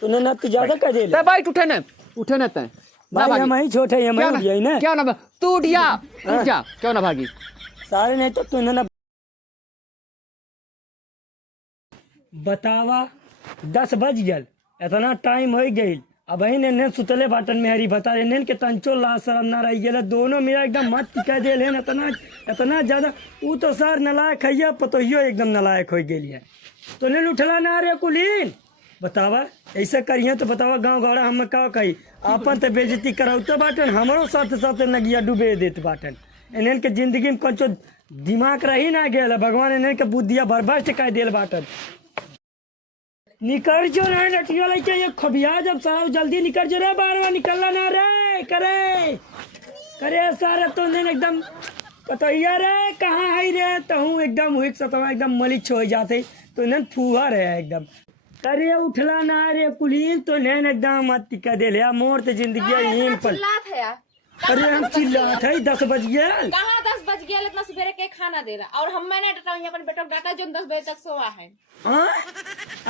तूने ना तू ज्यादा कह दे ते बैठ उठे न ते भाई हम ही छोटे हम ही यही ना क्या ना तू उठ जा क्यों ना भागी सारे नहीं तो तूने ना बतावा 10 बज गल इतना टाइम हो गई अब ने सुतले बाटन में हरी बता रहे के तंचो ला शरम ना रही गेल दोनों मेरा एकदम मत कह दे इतना ज्यादा वो तो सर नलायक है पतोहियो एकदम नलायक हो गई है तो ने उठला ना रे कुलीन बतावा ऐसा करिए तो बतावा गांव गाड़ा हम का कही अपन तो बेइज्जती कराते बाटन हमारो साथ साथ नगिया डूबे देते बाटन इन्हन के जिंदगी में कुछ दिमाग रही ना गया भगवान इन्हन के बुद्धिया बर्बाद कर दिल बाटन निकल जो ना लटिया लेके ये खबिया जब साहब जल्दी निकल जो रे बाहर निकलना ना रे करे सारे तो एकदम पतैया रे कहाँ है रे तो हूँ एकदम हुई सतवा एकदम मलिच हो जाते तो नैन फूहर है एकदम करे उठला ना रे कुलीन तो नैन एकदम मत टिका दे लिया मोर तो जिंदगी यहीं पर अरे हम चिल्लात है 10 बज गया कहाँ 10 बज गया इतना सवेरे के खाना दे रहा और हम मैंने अपन बेटा डाटा जो 10 बजे तक सोवा है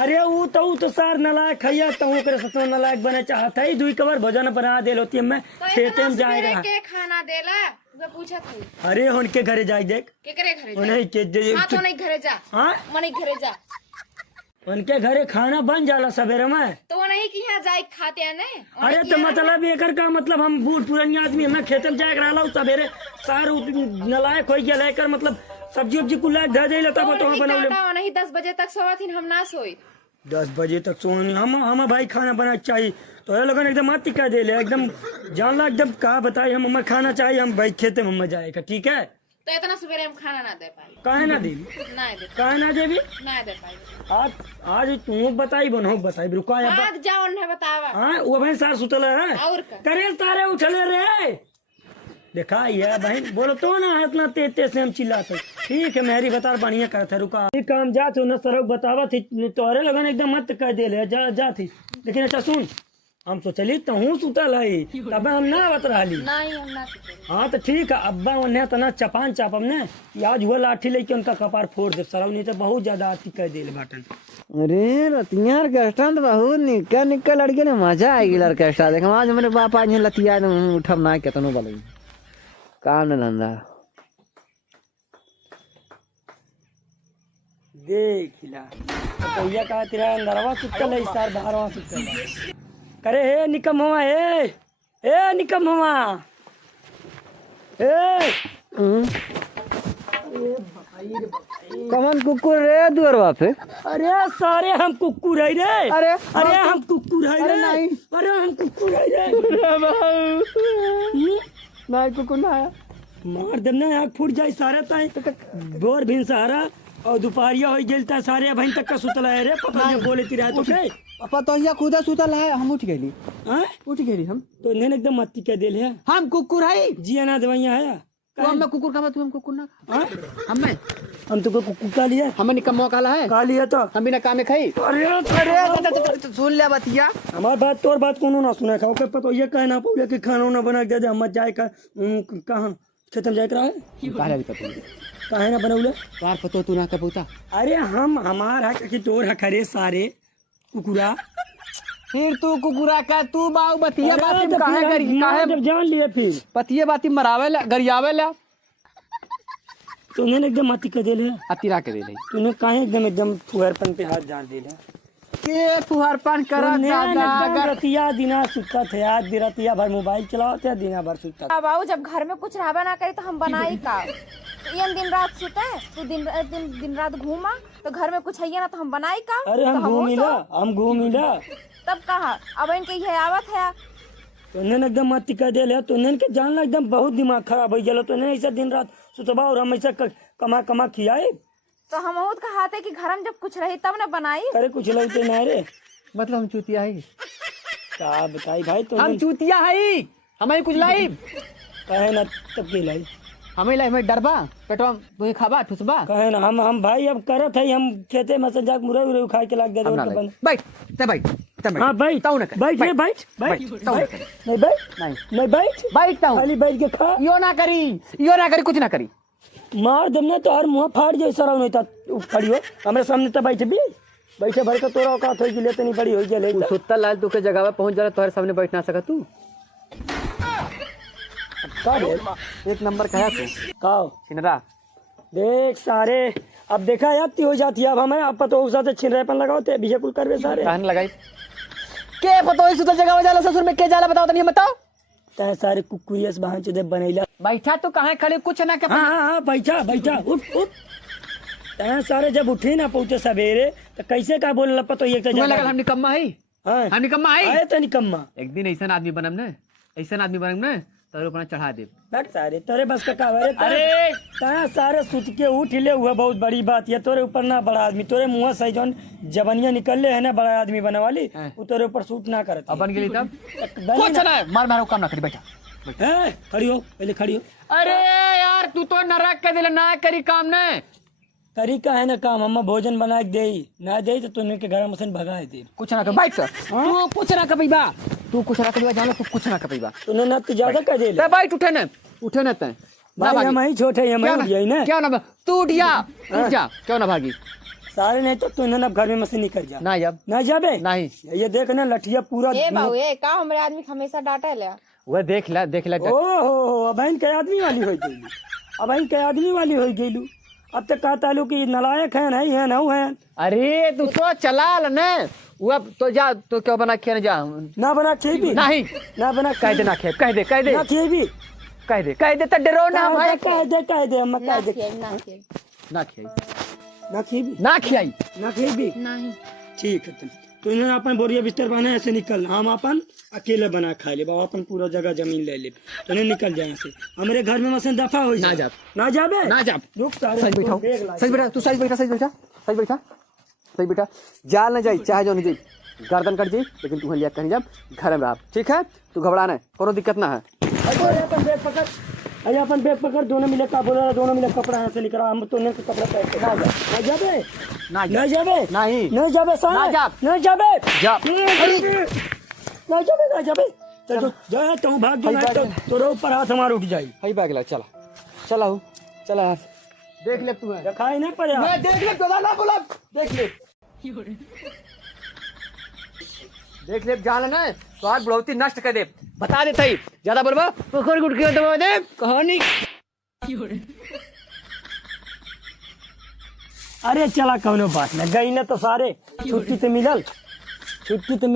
अरे वो तो सार नलायक है तो ओकरे सतो नलायक बने चाहता है दुई कवर भोजन बना दे लोती मैं खेते में जाए रहा के खाना देला मैं पूछा थी अरे उनके घरे जाए देख केकरे घरे जा नहीं के हां तो नहीं घरे जा हां मने घरे जा उनके घरे खाना बन जाला सवेरे में तो वो नहीं कि यहाँ जाए खाते हैं नहीं अरे तो मतलब एकर का मतलब हम बूढ़ पुरानी आदमी हमें खेतम जाए रहा सवेरे सार नलायक हो गया लेकर मतलब सब्जी उब्जी कुल धर दे लेता तो नहीं 10 बजे तक सोवा थी हम ना सोई 10 बजे तक सोनी हम भाई खाना बना चाहिए तो ये लोगों ने एकदम मत कह दे ले एकदम जानला एकदम कहा बताई हम खाना चाहिए हम भाई खेते में जाएगा ठीक है तो इतना सवेरे हम खाना ना दे पाए काहे ना देवी काहे ना देवी ना दे पाए आज तू बताई बनो बताई रुका आज जाओ ने बतावा हां वो भाई सार सुतल है और करे सारे उठले रे देखा ये बहन बोलो तो ना इतना तेज से हम चिल्लाते ठीक है मेरी बता बढ़िया करता रुका काम जा तो न सरक बतावा थी तोरे लगन एकदम मत कह दे ले जा थी लेकिन अच्छा सुन हम सोचली तो हूँ सुतल है तब हम ना बत रही नहीं हम ना हाँ तो ठीक है अब्बा उन्हें तना चपान चापम ने आज हुआ लाठी लेके उनका कपार फोड़ दे सरव नहीं तो बहुत ज्यादा आती कह दे बाटन अरे रतिया ऑर्केस्ट्रा तो बहुत निक्का लड़के ने मजा आएगी ऑर्केस्ट्रा देख आज मेरे बाप आज लतिया उठम ना केतनो बोले काम न धंधा देखिला भैया का तेरा अंदरवा सुतल है सार बाहरवा सुतल करे हे निकम हुआ ए निकम हुआ कमन कुकुर रे दुअरवा पे अरे सारे हम कुकुर है रे अरे हम कुकुर है रे नहीं अरे हम कुकुर है रे नहीं कुकुर ना आया मार देना आँख फूट जाए सारे ताई बोर भिन सहारा और दोपहरिया हो गेलता सारे बहन तक का सुतला है रे पापा ने बोले तिरा तो के पापा तो यहाँ खुदा सुतल है हम उठ गई उठ गई हम तो ने एकदम मत्ती के दिल है हम कुकुर है जी ना दवाइयां है तो हम कुकुर का तू हम कुकुर ना हम तो कुकुर का लिया हमें निकम्मो काला है का लिया तो हम बिना कामे खाई अरे सुन ले बतिया हमार बात तोर बात कोनो ना सुना खाओ के पतो ये कहना पौले कि खाना ना बना के हम जाए का कहां खेतम जाए रहा है काहे पतो काहे ना बनौले यार पतो तू ना का पूता अरे हम हमारा कि तोर हखरे सारे कुकुरा फिर तू कुकुरा का तू बाऊ बतिया बाती काहे करी काहे जब जान लिए फिर पतिये बाती मरावे ला गरियावे ला तूने एकदम मती के देले अतिरा के देले तूने काहे एकदम फुहरपन पे हाथ डाल देले के फुहरपन करा दादा रतिया दिना सुता थे आज रतिया भर मोबाइल चलाते दिना भर सुता बाबू जब घर में कुछ रहबा ना करे तो हम बनाई का ये दिन रात सुते तू दिन रात घूमा तो घर में कुछ है ना तो हम बनाई का अरे हम घूमिला तब कहा अब इनके ये आवत है तूने एकदम मत कर दे तूने के जानला एकदम बहुत दिमाग खराब हो गया तूने ऐसा दिन रात सुतबा और हम ऐसा कमा खियाए तो हम बहुत कहाते कि घर में जब कुछ रही तब न बनाई अरे कुछ लगते नहीं रे मतलब हम चूतिया है क्या बताई भाई तो हम चूतिया है हमें कुछ लाई कहे ना तब के लाई हमें लाई हमें डरबा पेटवा तुहे खाबा ठुसबा कहे ना हम भाई अब करत है हम खेते में से जाक मुरई उरई खा के लाग दे बैठ ते बैठ हां बैठ ताऊ न बैठ नहीं बैठ खाली बैठ के खा यो ना करी कुछ ना करी मार देने तो हर मुंह फाड़ जाए सराव नहीं था खड़ी हो हमारे सामने तो बैठ भी बैठे भर के तोरा औकात होई गेले तनी बड़ी होई गेले तू सुतल लाल तू के जगह पे पहुंच जाला तोहरे सामने बैठ ना सकत तू का रे एक नंबर का है तू काओ छिनरा देख सारे अब देखा यार ती हो जाती है अब हमें अब पतो उस साथ छिनरेपन लगाओते बीजे कुल करवे सारे कहने लगाई के पतो सुतल जगह पे जाला ससुर में के जाला बताओ तनी बताओ तय सारे कुकुरियस बहन चोदे बनैला बैठा तू कहां खड़े कुछ ना के हाँ बैठा बैठा उठ उठ तय सारे जब उठे ना पहुंचे सवेरे तो कैसे का बोल पतो एक तो लगा हम निकम्मा है हाँ हम निकम्मा है आए तो निकम्मा एक दिन ऐसा आदमी बनम ने ऐसा आदमी बनम ने तो अपना चढ़ा दे बैठ सारे तोरे बस का कावरे अरे तय सारे सुत के उठ ले हुआ बहुत बड़ी बात ये तोरे ऊपर ना बड़ा आदमी तोरे मुंह से जौन जवनिया निकलले है ना बड़ा आदमी बने वाली वो तोरे ऊपर सूट ना करत अब बन गेली तब बनी कुछ ना मार मारो काम ना करी बैठा है खड़ी हो पहले खड़ी हो अरे यार तू तो नरक के दिल ना करी काम ने तरीका है ना काम हम भोजन बना के दे ना दे तो तुमने के घर में भगा दे कुछ ना कर बैठ तू कुछ ना कपीबा तू कुछ ना कपीबा जानो तू कुछ ना कपीबा तूने ना तू ज्यादा कर दे ते बैठ उठे ना तै भाई हम ही छोटे हम ही उठ जाई ना क्यों ना तू उठ जा क्यों ना भागी सारे नहीं तो तूने ना घर में से निकल जा ना जब ना जाबे नहीं ये देख ना लठिया पूरा ए बाबू ए का हमरे आदमी के हमेशा डांटे ले वो देख ला ओ हो अब इन के आदमी वाली हो गई अब इन के आदमी वाली हो गई अब तक कहता लो कि नलायक है नहीं है ना है अरे तू तो चला न वो अब तो जा तो क्यों बना के जा ना बना खे भी नहीं ना बना कह दे ना खे कह दे ना खे भी कह दे तो डरो ना भाई कह दे हम ना कह दे खियाई ना खियाई ना खियाई ना खे भी ना खियाई ना खे भी नहीं ठीक है तो इन्होंने अपन बोरिया बिस्तर बना ऐसे निकल हम अपन अकेले बना खा ले बाबा अपन पूरा जगह जमीन ले ले तो नहीं निकल जाए ऐसे हमारे घर में मसन दफा हो ना जा ना जाबे ना जा रुक सारे सही बैठाओ सही बैठा तू सही बैठा सही बैठा सही बैठा सही बैठा जाल न जाई चाहे जो नहीं जाई गर्दन कट जाई लेकिन तू लिया कहीं जब घर में रह ठीक है तू घबराना कोनो दिक्कत ना है अपन बैग पकड़ अरे अपन बैग पकड़ दोनों मिले का बोला दोनों मिले कपड़ा यहाँ से निकल हम तो नहीं कपड़ा पैक कर ना जाबे ना ना जाबे नहीं नहीं जाबे सारे ना जा। नहीं जाबे जा ना जाबे चलो जा तू भाग जो नहीं तो तोरे ऊपर हाथ हमार उठ जाई हई बैग ला चला चला हो चला यार देख ले तू है दिखाई नहीं पड़े मैं देख ले तो ना बोला देख ले देख ले जान ना तो आज बढ़ोती नष्ट कर दे बता दे थई ज्यादा बोलबा पोखर गुट के दबा दे कहानी अरे चला कौनो बात ना गई ना तो सारे छुट्टी तो मिलल छुट्टी तो